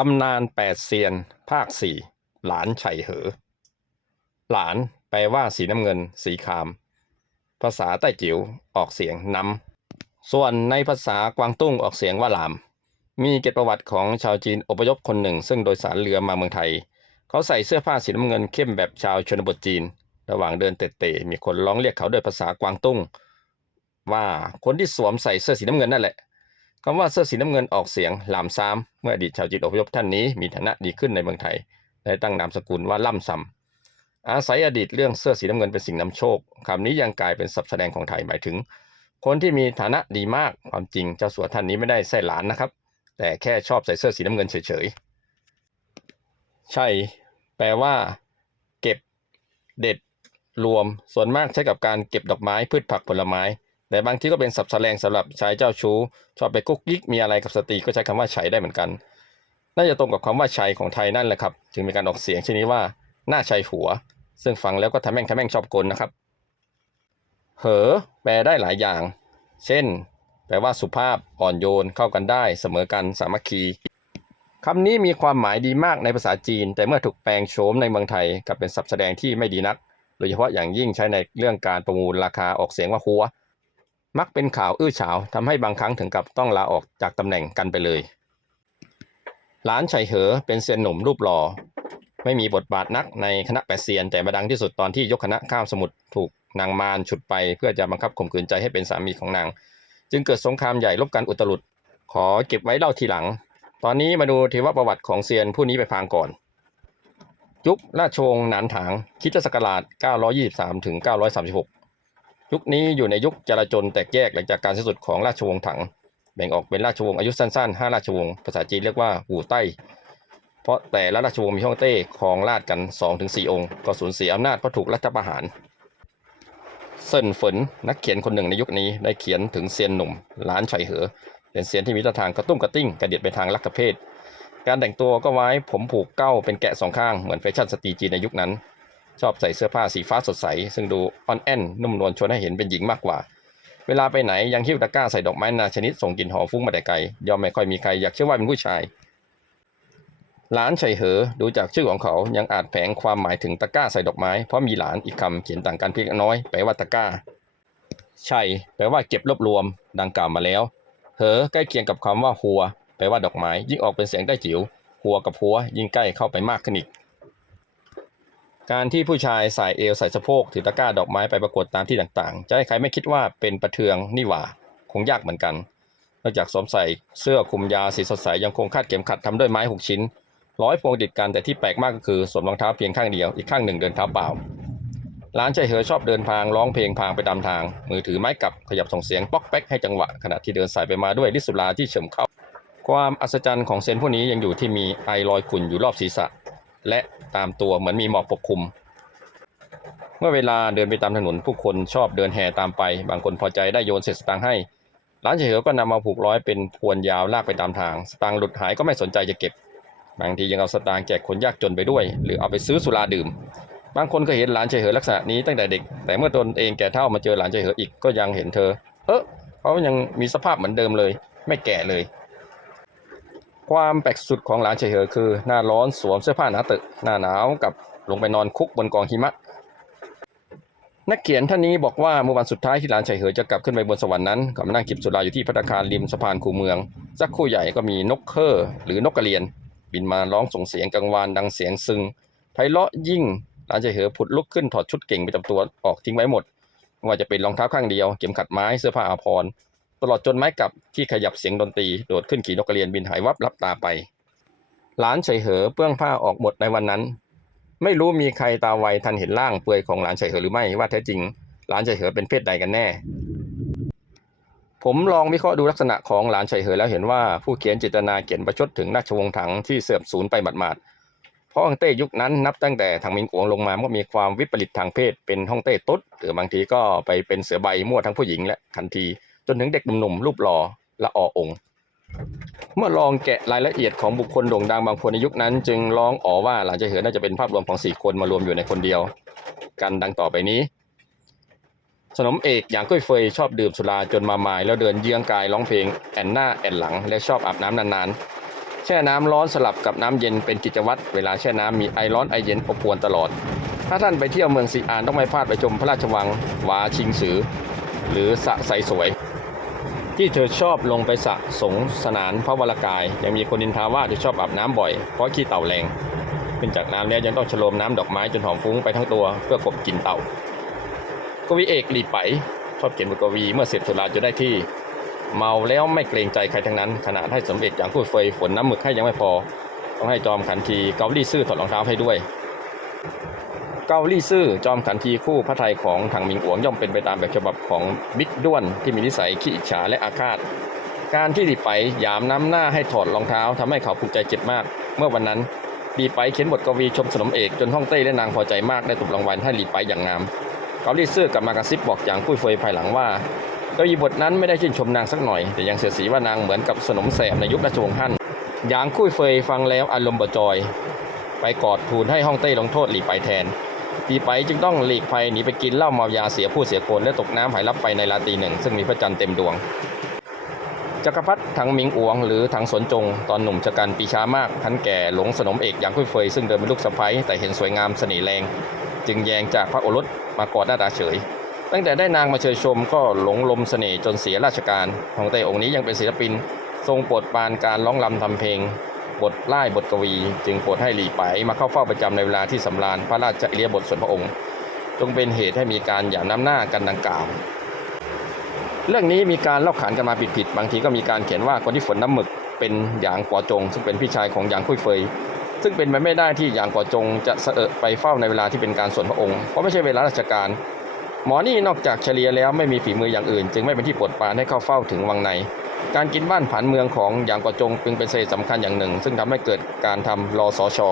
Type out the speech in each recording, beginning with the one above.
ตำนานแปดเซียน ภาคสี่หลานไฉเหอ หลานแปลว่าสีน้ำเงิน สีคราม ภาษาใต้จิ๋วออกเสียงนำส่วนในภาษากวางตุ้งออกเสียงว่าหลาม มีเกตประวัติของชาวจีนอพยพคนหนึ่ง ซึ่งโดยสารเรือมาเมืองไทย เขาใส่เสื้อผ้าสีน้ำเงินเข้มแบบชาวชนบทจีน ระหว่างเดินเตะๆมีคนร้องเรียกเขาด้วยภาษากวางตุ้ง ว่าคนที่สวมใส่เสื้อสีน้ำเงินนั่นแหละ คำว่าเสื้อสีน้ำเงินออกเสียงลามซามเมื่ออดีตชาวจีนอพยพท่านนี้มีฐานะดีขึ้นในเมืองไทย ได้ตั้งนามสกุลว่าล่ำซำอาศัยอดีตเรื่องเสื้อสีน้ำเงินเป็นสิ่งนำโชคคำนี้ยังกลายเป็นศัพท์แสดงของไทยหมายถึง คนที่มีฐานะดีมากความจริงเจ้าสัวท่านนี้ไม่ได้ใส่หลานนะครับ แต่แค่ชอบใส่เสื้อสีน้ำเงินเฉยๆใช่ แปลว่า เก็บ เด็ด รวม ส่วนมากใช้กับการเก็บดอกไม้พืชผักผลไม้ แต่บางทีก็เป็นศัพท์แสลงสำหรับชายเจ้าชู้ ชอบไปกุ๊กกิ๊กมีอะไรกับสตรีก็ใช้คำว่าใช้ได้เหมือนกัน น่าจะตรงกับคำว่าชัยของไทยนั่นแหละครับ จึงมีการออกเสียงชนนี้ว่าหน้าชัยหัว ซึ่งฟังแล้วก็ทำแม่งทำแม่งชอบกลนะครับ เหอ แปลได้หลายอย่าง เช่น แปลว่าสุภาพอ่อนโยนเข้ากันได้ เสมอกันสามัคคีคำนี้มีความหมายดีมากในภาษาจีน แต่เมื่อถูกแปลงโฉมในเมืองไทยกลับเป็นศัพท์แสดงที่ไม่ดีนัก โดยเฉพาะอย่างยิ่งใช้ในเรื่องการประมูลราคาออกเสียงว่าหัว มักเป็นข่าวอื้อฉาวทำให้บางครั้งถึงกับต้องลาออกจากตำแหน่งกันไปเลยหลานไฉเหอเป็นเซียนหนุ่มรูปหล่อไม่มีบทบาทนักในคณะแปดเซียนแต่มาดังที่สุดตอนที่ยกคณะข้ามสมุทรถูกนางมารฉุดไปเพื่อจะบังคับข่มขืนใจให้เป็นสามีของนาง จึงเกิดสงครามใหญ่ลบกันอุตลุดขอเก็บไว้เล่าทีหลัง ตอนนี้มาดูเทวประวัติของเซียนผู้นี้ไปพางก่อน ยุคราชวงศ์หนานถางคิดศักราช 923 ถึง 936 ยุคนี้อยู่ในยุคจลาจลแตกแยกหลังจากการสิ้นสุดของราชวงศ์ถัง แบ่งออกเป็นราชวงศ์อายุสั้นๆ 5 ราชวงศ์ภาษาจีนเรียกว่าหูใต้ เพราะแต่ละราชวงศ์มีฮ่องเต้ครองราชกัน 2-4 องค์ ก็สูญเสียอำนาจเพราะถูกรัฐประหารเซินเฟินนักเขียนคนหนึ่งในยุคนี้ได้เขียนถึงเซียนหนุ่มหลานไฉเหอเป็นเซียนที่มีท่าทางกระตุ้มกระติ้งกระเดียดไปทางลักขเพศการแต่งตัวก็ไว้ผมผูกเก้าเป็นแกะสองข้างเหมือนแฟชั่นสตรีจีนในยุคนั้น ชอบใส่เสื้อผ้าสีฟ้าสดใส ซึ่งดูอ่อนแอนนุ่มนวลชวนให้เห็นเป็นหญิงมากกว่า เวลาไปไหนยังหิ้วตะกร้าใส่ดอกไม้นาชนิดส่งกลิ่นหอมฟุ้งมาแต่ไกลยอมไม่ค่อยมีใครอยากเชื่อว่าเป็นผู้ชายหลานไฉเหอดูจากชื่อของเขายังอาจแฝงความหมายถึงตะกร้าใส่ดอกไม้เพราะมีหลานอีกคำเขียนต่างกันเพียงน้อยแปลว่าตะกร้าใช่แปลว่าเก็บรวบรวม ดังกล่าวมาแล้ว เหอใกล้เคียงกับคำว่าหัว แปลว่าดอกไม้ยิ่งออกเป็นเสียงได้จิ๋วหัวกับหัวยิ่งใกล้เข้าไปมากขึ้นอีก การที่ผู้ชายใส่เอวใส่สะโพกถือตะกร้าดอกไม้ไปประกวดตามที่ต่างๆ จะให้ใครไม่คิดว่าเป็นประเทืองนี่หว่า คงยากเหมือนกัน นอกจากสวมใส่เสื้อคลุมยาสีสดใสยังคงคาดเข็มขัดทำด้วยไม้หกชิ้น ร้อยพวงติดกันแต่ที่แปลกมากก็คือสวมรองเท้าเพียงข้างเดียวอีกข้างหนึ่งเดินเท้าเปล่าร้านใจเหอชอบเดินพางร้องเพลงพางไปตามทาง มือถือไม้กลับขยับส่งเสียงป๊อกแป๊กให้จังหวะขณะที่เดินสายไปมาด้วยลิสุราที่เฉิมเข้า ความอัศจรรย์ของเซนผู้นี้ยังอยู่ที่มีไอลอยขุ่นอยู่รอบศีรษะ และตามตัวเหมือนมีหมอกปกคลุม เมื่อเวลาเดินไปตามถนนผู้คนชอบเดินแห่ตามไป บางคนพอใจได้โยนเศษสตางค์ให้ ร้านเฉยๆก็นำมาผูกร้อยเป็นพวนยาวลากไปตามทาง สตางค์หลุดหายก็ไม่สนใจจะเก็บ บางทียังเอาสตางค์แจกคนยากจนไปด้วย หรือเอาไปซื้อสุราดื่ม บางคนก็เห็นหลานเฉยเหอลักษณะนี้ตั้งแต่เด็ก แต่เมื่อตนเองแก่เท่ามาเจอหลานเฉยเหออีกก็ยังเห็นเธอ เออเขายังมีสภาพเหมือนเดิมเลย ไม่แก่เลย ความแปลกสุดของหลานเฉยเหอคือ หน้าร้อนสวมเสื้อผ้าหนาตึก หน้าหนาวกับลงไปนอนคุกบนกองหิมะ นักเขียนท่านนี้บอกว่าเมื่อวันสุดท้ายที่หลานเฉยเหอจะกลับขึ้นไปบนสวรรค์นั้นก็มานั่งจิบสุราอยู่ที่พัตคารริมสะพานคูเมืองสักคู่ใหญ่ก็มีนกเคอร์หรือนกกระเรียน บินมาร้องส่งเสียงกังวานดังเสียงซึงไพเราะยิ่งหลานเฉยเหอผุดลุกขึ้นถอดชุดเก่งไปจำตัวออกทิ้งไว้หมดไม่ว่าจะเป็นรองเท้าข้างเดียวเข็มขัดไม้เสื้อผ้าอาภรณ์ ตลอดจนไม้กลับที่ขยับเสียงดนตรีโดดขึ้นขี่นกกระเรียนบินหายวับลับตาไป หลานเฉยเหอเปื้องผ้าออกหมดในวันนั้น ไม่รู้มีใครตาไวทันเห็นร่างเปลือยของหลานเฉยเหอหรือไม่ว่าแท้จริง หลานเฉยเหอเป็นเพศใดกันแน่ ผมลองวิเคราะห์ดูลักษณะของหลานเฉยเหอแล้วเห็นว่าผู้เขียนเจตนาเขียนประชดถึงราชวงศ์ถังที่เสื่อมสูญไปหมาดๆเพราะฮ่องเต้ยุคนั้นนับตั้งแต่ถังมิงกัวลงมาก็มีความวิปริตทางเพศเป็นฮ่องเต้ตุ๊ดหรือบางทีก็ไปเป็นเสือใบมั่วทั้งผู้หญิงและคันที จนถึงเด็กหนุ่มๆรูปหล่อละออองค์ เมื่อลองแกะรายละเอียดของบุคคลโด่งดังบางคนในยุคนั้น จึงร้องอ๋อว่าหลานเฉยเหอน่าจะเป็นภาพรวมของสี่คนมารวมอยู่ในคนเดียว กันดังต่อไปนี้ สนมเอกอย่างกุ้ยเฟยชอบดื่มสุราจนมามาย แล้วเดินเยื้องกายร้องเพลงแอนหน้าแอนหลัง และชอบอาบน้ำนานๆ แช่น้ำร้อนสลับกับน้ำเย็นเป็นกิจวัตรเวลาแช่น้ำมีไอร้อนไอเย็นอบอวนตลอดถ้าท่านไปเที่ยวเมืองซีอานต้องไม่พลาดไปชมพระราชวังวาชิงสือ หรือสะไสสวย ที่เธอชอบลงไปสระสงสนานพระวรากาย ยังมีคนนินทาว่าเธอชอบอาบน้ำบ่อยเพราะขี้เต่าแรงขึ้นจากน้ำแล้วยังต้องฉโลมน้ำดอกไม้จนหอมฟุ้งไปทั้งตัวเพื่อกบกินเต่ากวีเอกหลีไปชอบเขียนบทกวีเมื่อเสพสุราจนได้ที่ เมาแล้วไม่เกรงใจใครทั้งนั้นขณะให้สมเด็จอย่างพูดเฟยฝนน้ำหมึกให้ยังไม่พอ ต้องให้จอมขันทีเกาลี่ซื่อถอดรองเท้าให้ด้วย เกาลี่ซื่อจอมขันทีคู่พระไทยของทางมิงหวงย่อมเป็นไปตามแบบฉบับของบิ๊กด้วนที่มีนิสัยขี้อิจฉาและอาฆาต การที่ดีไปยามน้ำหน้าให้ถอดรองเท้าทำให้เขาผูกใจเจ็บมาก เมื่อวันนั้นดีไปเขียนบทกวีชมสนมเอกจนฮ่องเต้และนางพอใจมากได้ตบรางวัลให้หลีไปอย่างงาม เกาลี่ซื่อกลับมากระซิบบอกอย่างพูดเฟยภายหลังว่ากวีบทนั้นไม่ได้ชื่นชมนางสักหน่อย แต่ยังเสียสีว่านางเหมือนกับสนมแสบในยุคราชวงศ์ฮั่นหยางคุยเฟยฟังแล้วอารมณ์บจอย ไปกอดทูลให้ฮ่องเต้ลงโทษหลีไปแทน หลีไปจึงต้องหลีกภัยหนีไปกินเหล้าเมายาเสียผู้เสียคนและตกน้ำหายลับไปในราตรีหนึ่ง ซึ่งมีพระจันทร์เต็มดวงจักรพรรดิถังมิงอวง หรือถังสวนจง ตอนหนุ่มชะกันปีช้ามากทันแก่หลงสนมเอกอย่างคุยเฟยซึ่งเดิมเป็นลูกสะใภ้แต่เห็นสวยงามเสน่ห์แรง จึงแยงจากพระโอรสมากอดหน้าตาเฉย ตั้งแต่ได้นางมาเชยชมก็หลงลมเสน่ห์จนเสียราชการของเต้องค์นี้ยังเป็นศิลปิน ทรงโปรดปานการร้องรำทำเพลง บทไล่บทกวี จึงโปรดให้หลีไปมาเข้าเฝ้าประจำในเวลาที่สำราญพระราชอิริยาบถส่วนพระองค์ จงเป็นเหตุให้มีการหย่าน้ำหน้ากันดังกล่าว เรื่องนี้มีการเล่าขานกันมาผิดๆบางทีก็มีการเขียนว่าคนที่ฝนน้ำหมึกเป็นหยางปอจง ซึ่งเป็นพี่ชายของหยางคุยเฟยซึ่งเป็นไปไม่ได้ที่หยางปอจงจะเสอะไปเฝ้าในเวลาที่เป็นการส่วนพระองค์เพราะไม่ใช่เวลาราชการหมอนี่นอกจากเฉลียแล้วไม่มีฝีมืออย่างอื่น จึงไม่เป็นที่โปรดปรานให้เข้าเฝ้าถึงวังใน การกินบ้านผันเมืองของหยางกอจงจึงเป็นเศษสำคัญอย่างหนึ่ง ซึ่งทำให้เกิดการทำรอสชอ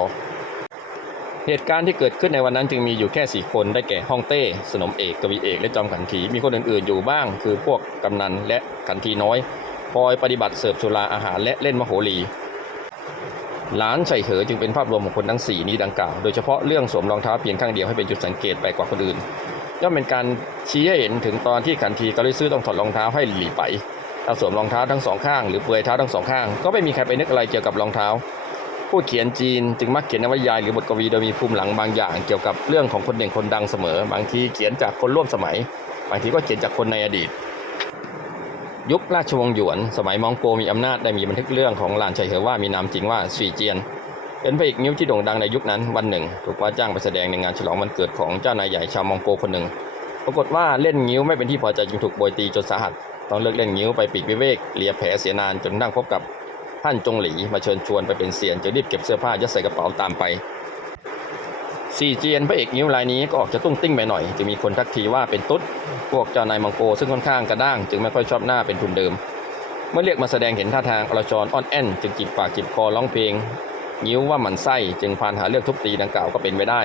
เหตุการณ์ที่เกิดขึ้นในวันนั้นจึงมีอยู่แค่สี่คนได้แก่ฮ่องเต้ สนมเอก กวีเอก และจอมขันทีมีคนอื่นๆอยู่บ้าง คือพวกกำนันและขันทีน้อยคอยปฏิบัติเสิร์ฟสุราอาหารและเล่นมโหรีหลานไฉเหอจึงเป็นภาพรวมของคนทั้งสี่นี้ดังกล่าว โดยเฉพาะเรื่องสวมรองเท้าเพียงข้างเดียวให้เป็นจุดสังเกตไปกว่าคนอื่นย่อมเป็นการชี้ให้เห็นถึงตอนที่ขันทีกาลิซื่อต้องถอดรองเท้าให้หลีไป ถ้าสวมรองเท้าทั้งสองข้างหรือเปลือยเท้าทั้งสองข้างก็ไม่มีใครไปนึกอะไรเกี่ยวกับรองเท้า ผู้เขียนจีนจึงมักเขียนนวนิยายหรือบทกวีโดยมีภูมิหลังบางอย่าง เกี่ยวกับเรื่องของคนเด่นคนดังเสมอ บางทีเขียนจากคนร่วมสมัย บางทีก็เขียนจากคนในอดีต ยุคราชวงศ์หยวน สมัยมองโกมีอำนาจได้มีบันทึกเรื่องของหลานชัยเหอว่ามีนามจริงว่าสุยเจียนเป็นพระเอกนิ้วที่โด่งดังในยุคนั้นวันหนึ่ง ถูกว่าจ้างไปแสดงในงานฉลองวันเกิดของเจ้านายใหญ่ชาวมองโกคนหนึ่ง ปรากฏว่าเล่นงิ้วไม่เป็นที่พอใจจึงถูกโบยตีจนสาหัส ต้องเลิกเล่นงิ้วไปปีกวิเวกเลียแผลเสียนานจนนั่งพบกับท่านจงหลีมาเชิญชวนไปเป็นเสียนจึงรีบเก็บเสื้อผ้ายัดใส่กระเป๋าตามไปซีเจียนพระเอกนิ้วรายนี้ก็ออกจะตุ้งติ้งไปหน่อยจึงมีคนทักทีว่าเป็นตุ๊ดพวกเจ้านายมังโกซึ่งค่อนข้างกระด้างจึงไม่ค่อยชอบหน้าเป็นทุนเดิม เมื่อเรียกมาแสดงเห็นท่าทางอรชรอ่อนแอนจึงจิบปากจิบคอร้องเพลงนิ้วว่าหมันไส้จึงพานหาเรื่องทุบตีดังกล่าวก็เป็นไปได้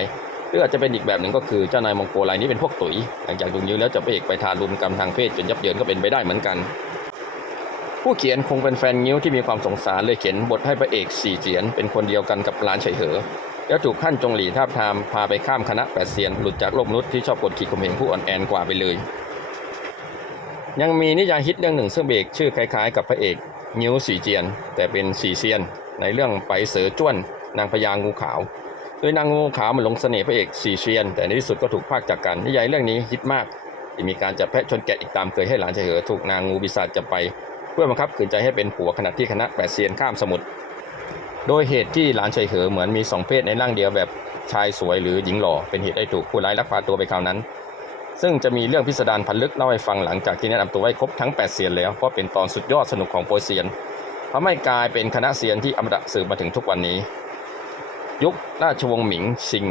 หรืออาจจะเป็นอีกแบบหนึ่งก็คือเจ้านายมองโกรายนี้เป็นพวกตุ๋ยหลังจากดูนิ้วแล้วจะพระเอกไปทารุณกรรมทางเพศจนยับเยินก็เป็นไปได้เหมือนกัน ผู้เขียนคงเป็นแฟนนิ้วที่มีความสงสารเลยเขียนบทให้พระเอกสี่เจียนเป็นคนเดียวกันกับหลานเฉยเหอแล้วถูกขั้นจงหลีทาทามพาไปข้ามคณะแปดเซียนหลุดจากโลกมนุษย์ที่ชอบกดขี่ข่มเหงผู้อ่อนแอนกว่าไปเลย ยังมีนิยายฮิตเรื่องหนึ่งซึ่งเบรกชื่อคล้ายๆ กับพระเอกนิ้วสี่เจียน แต่เป็นสี่เซียน ในเรื่องไปเสือจ้วนนางพญางูขาว โดยนางงูขาวมันหลงเสน่ห์พระเอกสี่เซียน แต่ในที่สุดก็ถูกพากจากกันนิยายเรื่องนี้ฮิตมากที่มีการจับแพะชนแกะอีกตามเคยให้หลานเฉยเหอถูกนางงูบิศาจจับไป เพื่อบังคับขืนใจให้เป็นผัวขณะที่คณะแปดเซียนข้ามสมุทรโดยเหตุที่หลานเฉยเหอเหมือนมีสองเพศในร่างเดียวแบบชายสวยหรือหญิงหล่อเป็นเหตุให้ถูกผู้ร้ายลักพาตัวไปคราวนั้น ซึ่งจะมีเรื่องพิสดารพันลึกเล่าให้ฟังหลังจากที่แนะนำตัวไว้ครบทั้ง8เซียนแล้วเพราะเป็นตอนสุดยอดสนุกของโปรเซียนทำให้กลายเป็นคณะเซียนที่อมตะสืบมาถึงทุกวันนี้ ยุคราชวงศ์หมิงชิง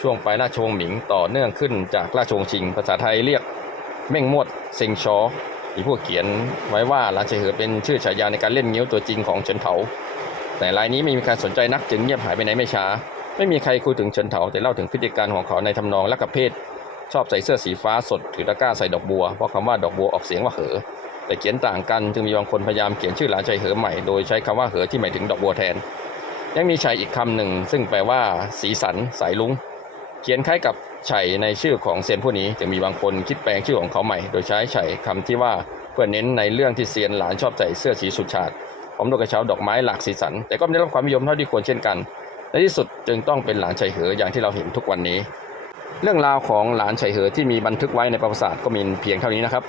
ช่วงปลายราชวงศ์หมิงต่อเนื่องขึ้นจากราชวงศ์ชิง ภาษาไทยเรียกเม่งมวดเซิงชอมีผู้เขียนไว้ว่าหลานเฉยเหอเป็นชื่อฉายาในการเล่นงี้วตัวจริงของเฉินเถาแต่รายนี้ไม่มีใครสนใจนักจึงเงียบหายไปไหนไม่ช้า ไม่มีใครคุยถึงเฉินเถาแต่เล่าถึงพฤติการของเขาในทำนองและกับเพศ ชอบใส่เสื้อสีฟ้าสดถือตะกร้าใส่ดอกบัวเพราะคำว่าดอกบัวออกเสียงว่าเหอแต่เขียนต่างกันจึงมีบางคนพยายามเขียนชื่อหลานชัยเหอใหม่โดยใช้คำว่าเหอที่หมายถึงดอกบัวแทน ยังมีชัยอีกคำหนึ่ง ซึ่งแปลว่า สีสันสายลุงเขียนคล้ายกับชัยในชื่อของเซียนผู้นี้จึงมีบางคนคิดแปลงชื่อของเขาใหม่ โดยใช้ชัยคำที่ว่าเพื่อเน้นในเรื่องที่เซียนหลานชอบใส่เสื้อสีสุดฉาดพร้อมด้วยกระเช้าดอกไม้หลากสีสัน แต่ก็ไม่ได้รับความนิยมเท่าที่ควรเช่นกัน ในที่สุดจึงต้องเป็นหลานชัยเหออย่างที่เราเห็นทุกวันนี้ เรื่องราวของหลานชัยเหอที่มีบันทึกไว้ในประวัติศาสตร์ก็มีเพียงเท่านี้นะครับ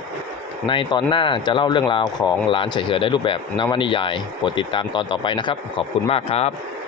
ในตอนหน้าจะเล่าเรื่องราวของหลานเฉยเหอได้รูปแบบนวนิยายโปรดติดตามตอนต่อไปนะครับ ขอบคุณมากครับ